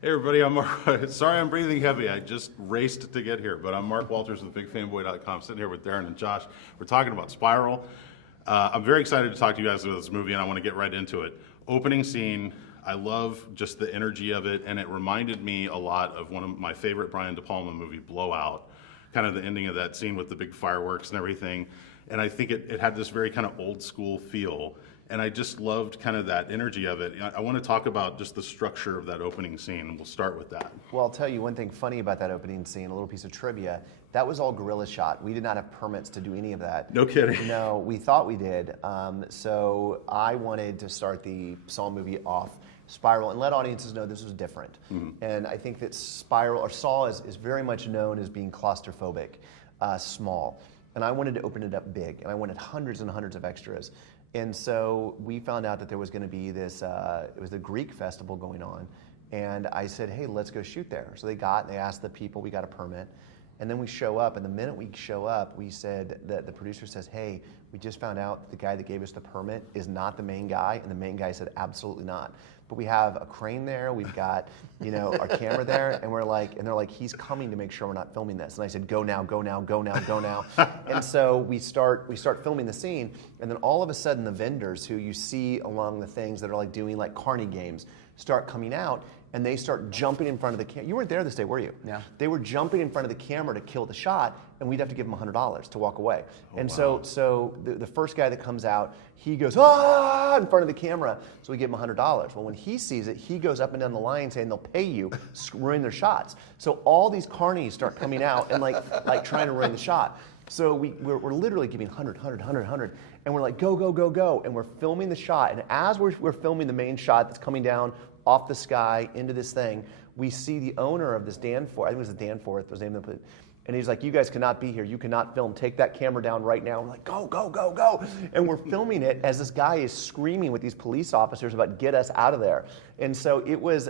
Hey everybody, I'm Mark. Sorry I'm breathing heavy. I just raced to get here, but I'm Mark Walters with Bigfanboy.com, sitting here with Darren and Josh. We're talking about Spiral. I'm very excited to talk to you guys about this movie, and I want to get right into it. Opening scene, I love just the energy of it, and it reminded me a lot of one of my favorite Brian De Palma movie, Blowout. Kind of the ending of that scene with the big fireworks and everything. And I think it had this very kind of old school feel. And I just loved kind of that energy of it. I want to talk about just the structure of that opening scene, and we'll start with that. Well, I'll tell you one thing funny about that opening scene, a little piece of trivia. That was all guerrilla shot. We did not have permits to do any of that. No kidding. No, we thought we did. So I wanted to start the Saw movie off Spiral and let audiences know this was different. And I think that Spiral, or Saw, is very much known as being claustrophobic, small. And I wanted to open it up big, and I wanted hundreds and hundreds of extras. And so we found out that there was going to be this, it was the Greek festival going on. And I said, hey, let's go shoot there. So they asked the people, we got a permit. And then we show up, and the minute we show up, we said that the producer says, hey, we just found out that the guy that gave us the permit is not the main guy. And the main guy said, absolutely not. But we have a crane there, we've got, our camera there, and they're like, he's coming to make sure we're not filming this. And I said, go now, go now, go now, go now. And so we start filming the scene, and then all of a sudden the vendors who you see along the things that are like doing like carny games start coming out, and they start jumping in front of the camera. You weren't there this day, were you? Yeah. They were jumping in front of the camera to kill the shot, and we'd have to give them $100 to walk away. And wow. so the first guy that comes out, he goes, ah, in front of the camera, so we give him $100. Well, when he sees it, he goes up and down the line saying they'll pay you, ruin their shots. So all these carnies start coming out and like trying to ruin the shot. So we're literally giving 100, and we're like, go, go, go, go, and we're filming the shot. And as we're filming the main shot that's coming down off the sky into this thing, we see the owner of this Danforth, I think it was the Danforth, was the name of it, and he's like, you guys cannot be here, you cannot film, take that camera down right now. I'm like, go, go, go, go. And we're filming it as this guy is screaming with these police officers about get us out of there. And so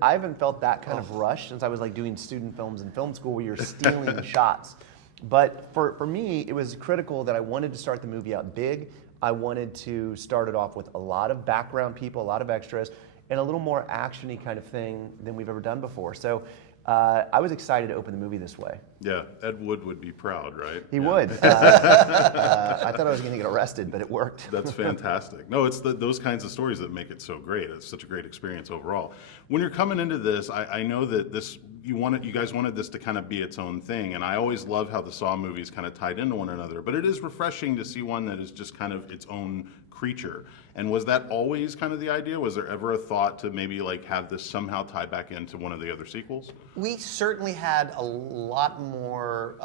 I haven't felt that kind of rush since I was like doing student films in film school where you're stealing the shots. But for me, it was critical that I wanted to start the movie out big. I wanted to start it off with a lot of background people, a lot of extras, and a little more action-y kind of thing than we've ever done before. So I was excited to open the movie this way. Yeah, Ed Wood would be proud, right? He would. I thought I was going to get arrested, but it worked. That's fantastic. No, it's those kinds of stories that make it so great. It's such a great experience overall. When you're coming into this, I know that you guys wanted this to kind of be its own thing, and I always love how the Saw movies kind of tied into one another, but it is refreshing to see one that is just kind of its own creature. And was that always kind of the idea? Was there ever a thought to maybe like have this somehow tie back into one of the other sequels? We certainly had a lot more,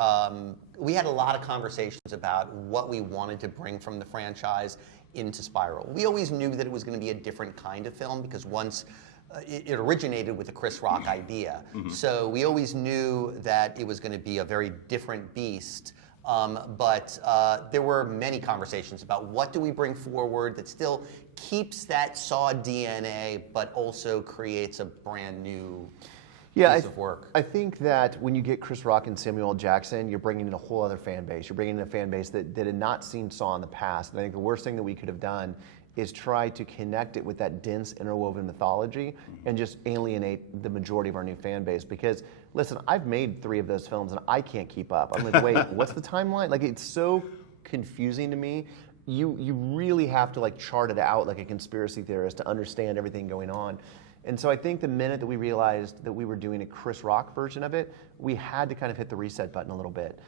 we had a lot of conversations about what we wanted to bring from the franchise into Spiral. We always knew that it was going to be a different kind of film because once it originated with the Chris Rock idea. So we always knew that it was going to be a very different beast. But there were many conversations about what do we bring forward that still keeps that Saw DNA, but also creates a brand new piece of work. I think that when you get Chris Rock and Samuel L. Jackson, you're bringing in a whole other fan base. You're bringing in a fan base that had not seen Saw in the past. And I think the worst thing that we could have done is try to connect it with that dense interwoven mythology and just alienate the majority of our new fan base. Because, listen, I've made 3 of those films and I can't keep up. I'm like, wait, what's the timeline? Like, it's so confusing to me. You really have to like chart it out like a conspiracy theorist to understand everything going on. And so I think the minute that we realized that we were doing a Chris Rock version of it, we had to kind of hit the reset button a little bit.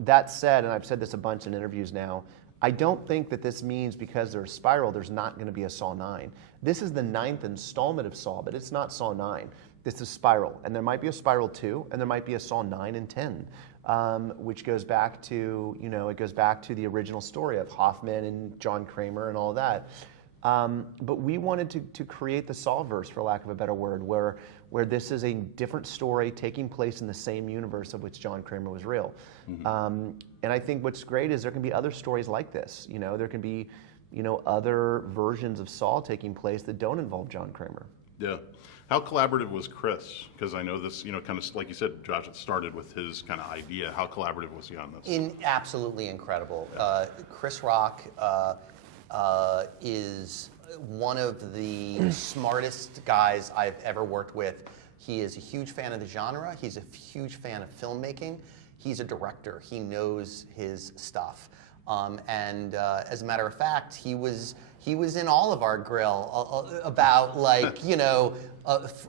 That said, and I've said this a bunch in interviews now, I don't think that this means because there's Spiral, there's not going to be a Saw 9. This is the 9th installment of Saw, but it's not Saw 9. This is Spiral, and there might be a Spiral 2, and there might be a Saw 9 and 10, which goes back to, it goes back to the original story of Hoffman and John Kramer and all of that. But we wanted to create the Sawverse, for lack of a better word, where this is a different story taking place in the same universe of which John Kramer was real. And I think what's great is there can be other stories like this. There can be, other versions of Saw taking place that don't involve John Kramer. Yeah. How collaborative was Chris? Because I know this, kind of like you said, Josh, it started with his kind of idea. How collaborative was he on this? Absolutely incredible. Chris Rock is one of the smartest guys I've ever worked with. He is a huge fan of the genre. He's a huge fan of filmmaking. He's a director. He knows his stuff. As a matter of fact, he was in all of our grill about, like, you know,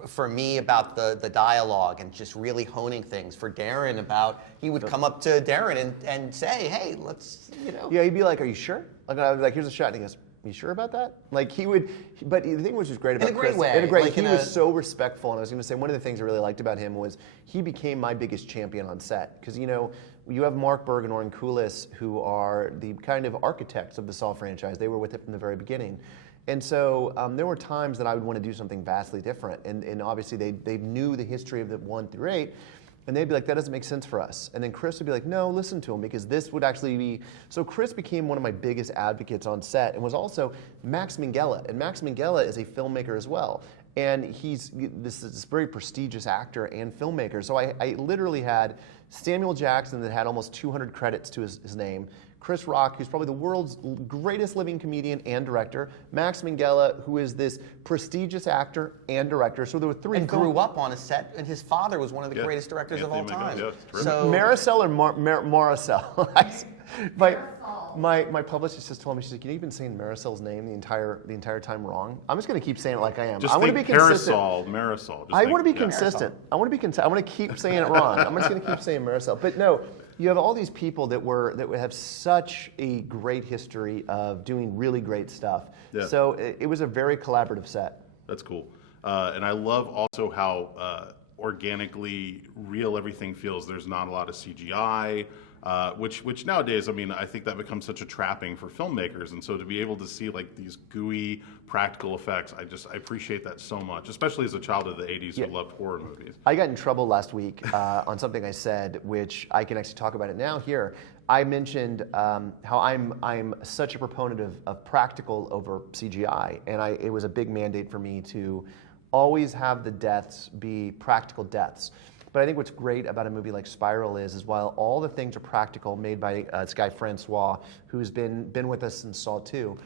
for me about the dialogue and just really honing things. For Darren, about, he would come up to Darren and say, hey, let's, you know. Yeah, he'd be like, are you sure? Like, I was like, here's a shot, and he goes, are you sure about that? Like, he would, but the thing which was great about In a great Chris, way. in a great, Like, he was so respectful, and I was going to say, one of the things I really liked about him was he became my biggest champion on set, because, you know, you have Mark Berg and Oren Kulis, who are the kind of architects of the Saw franchise. They were with it from the very beginning. And so there were times that I would want to do something vastly different. And obviously they knew the history of the 1 through 8. And they'd be like, that doesn't make sense for us. And then Chris would be like, no, listen to him, because this would actually be... So Chris became one of my biggest advocates on set, and was also Max Minghella. And Max Minghella is a filmmaker as well. And he's this very prestigious actor and filmmaker. So I literally had Samuel Jackson that had almost 200 credits to his name, Chris Rock, who's probably the world's greatest living comedian and director, Max Minghella, who is this prestigious actor and director. So there were three. And grew up on a set, and his father was one of the greatest directors Anthony of all time. Minghella, So Maricel or Maricel? My publicist just told me, she's like, you've been saying Maricel's name the entire time wrong. I'm just going to keep saying it like I am. Just I want to think be consistent. Marisol. I want to be consistent. I want to be consistent. I want to keep saying it wrong. I'm just going to keep saying Maricel. But no, you have all these people that have such a great history of doing really great stuff. Yeah. So it was a very collaborative set. That's cool. And I love also how organically real everything feels. There's not a lot of CGI. Which nowadays, I mean, I think that becomes such a trapping for filmmakers, and so to be able to see like these gooey practical effects, I appreciate that so much, especially as a child of the '80s who loved horror movies. I got in trouble last week on something I said, which I can actually talk about it now here. I mentioned how I'm such a proponent of practical over CGI, and it was a big mandate for me to always have the deaths be practical deaths. But I think what's great about a movie like Spiral is while all the things are practical, made by this guy Francois, who's been with us since Saw 2,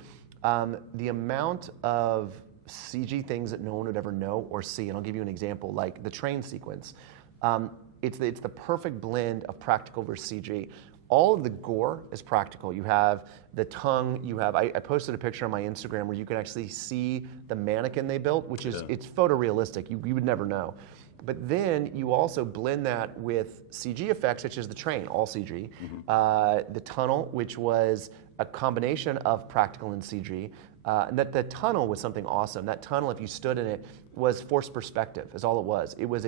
the amount of CG things that no one would ever know or see, and I'll give you an example, like the train sequence. It's the perfect blend of practical versus CG. All of the gore is practical. You have the tongue, I posted a picture on my Instagram where you can actually see the mannequin they built, which is, it's photorealistic. You would never know. But then you also blend that with CG effects, such as the train, all CG, the tunnel, which was a combination of practical and CG. And the tunnel was something awesome. That tunnel, if you stood in it, was forced perspective, is all it was. It was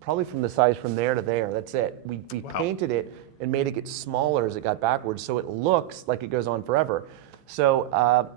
probably from the size from there to there, that's it. We painted it and made it get smaller as it got backwards, so it looks like it goes on forever. So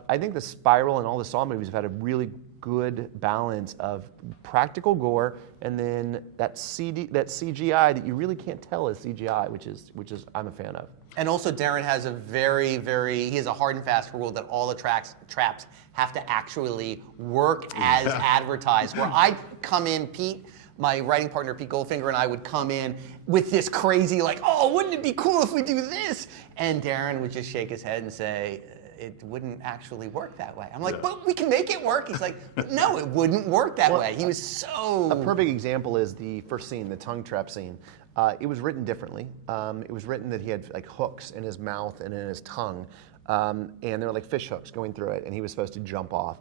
I think the Spiral and all the Saw movies have had a really good balance of practical gore and then that CGI that you really can't tell is CGI, which is I'm a fan of. And also Darren has he has a hard and fast rule that all the traps have to actually work as advertised. Where I'd come in, Pete, my writing partner Pete Goldfinger, and I would come in with this crazy like, oh, wouldn't it be cool if we do this? And Darren would just shake his head and say, it wouldn't actually work that way. I'm like, but we can make it work. He's like, no, it wouldn't work that way. He was so... A perfect example is the first scene, the tongue trap scene. It was written differently. It was written that he had like hooks in his mouth and in his tongue. And they were like fish hooks going through it, and he was supposed to jump off.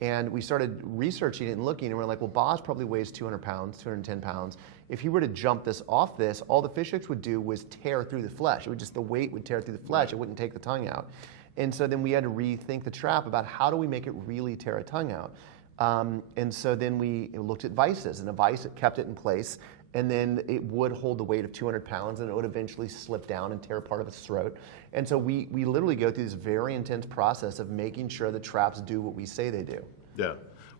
And we started researching it and looking, and we're like, well, Boz probably weighs 200 pounds, 210 pounds. If he were to jump this off this, all the fish hooks would do was tear through the flesh. It would just, the weight would tear through the flesh. It wouldn't take the tongue out. And so then we had to rethink the trap about how do we make it really tear a tongue out. And so then we looked at vices, and a vice kept it in place, and then it would hold the weight of 200 pounds, and it would eventually slip down and tear part of its throat. And so we literally go through this very intense process of making sure the traps do what we say they do. Yeah.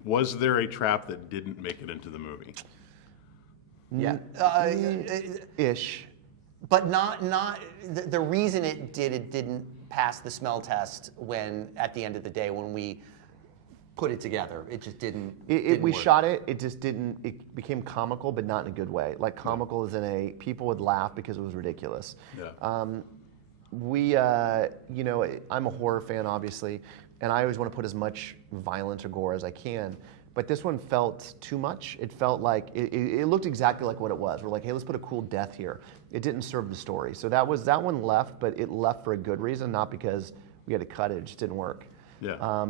Was there a trap that didn't make it into the movie? Yeah. Ish. But not the reason it didn't pass the smell test when, at the end of the day, when we put it together, it just didn't. We work. shot it. It just didn't. It became comical, but not in a good way. Like comical is in a people would laugh because it was ridiculous. Yeah. I'm a horror fan, obviously, and I always want to put as much violence or gore as I can. But this one felt too much. It felt like, it looked exactly like what it was. We're like, hey, let's put a cool death here. It didn't serve the story. So that one left, but it left for a good reason, not because we had to cut it. It just didn't work. Yeah.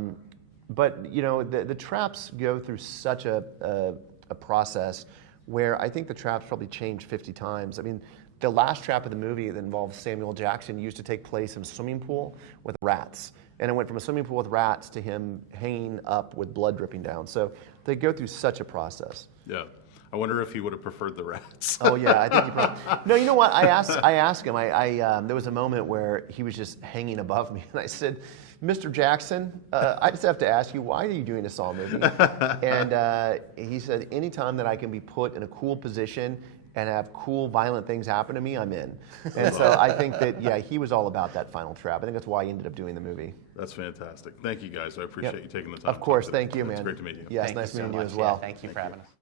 But you know, the traps go through such a process where I think the traps probably changed 50 times. I mean, the last trap of the movie that involved Samuel Jackson used to take place in a swimming pool with rats. And it went from a swimming pool with rats to him hanging up with blood dripping down. So they go through such a process. Yeah. I wonder if he would have preferred the rats. Oh yeah, I think he probably. No, you know what? I asked him. There was a moment where he was just hanging above me, and I said, "Mr. Jackson, I just have to ask you, why are you doing a Saw movie?" And he said, "Anytime that I can be put in a cool position and have cool, violent things happen to me, I'm in." And so I think that, yeah, he was all about that final trap. I think that's why he ended up doing the movie. That's fantastic. Thank you guys. I appreciate you taking the time. Of course, to talk thank you, today. man. It's great to meet you. Yes, Thank nice you so meeting you much. as well. Yeah, thank you for having us.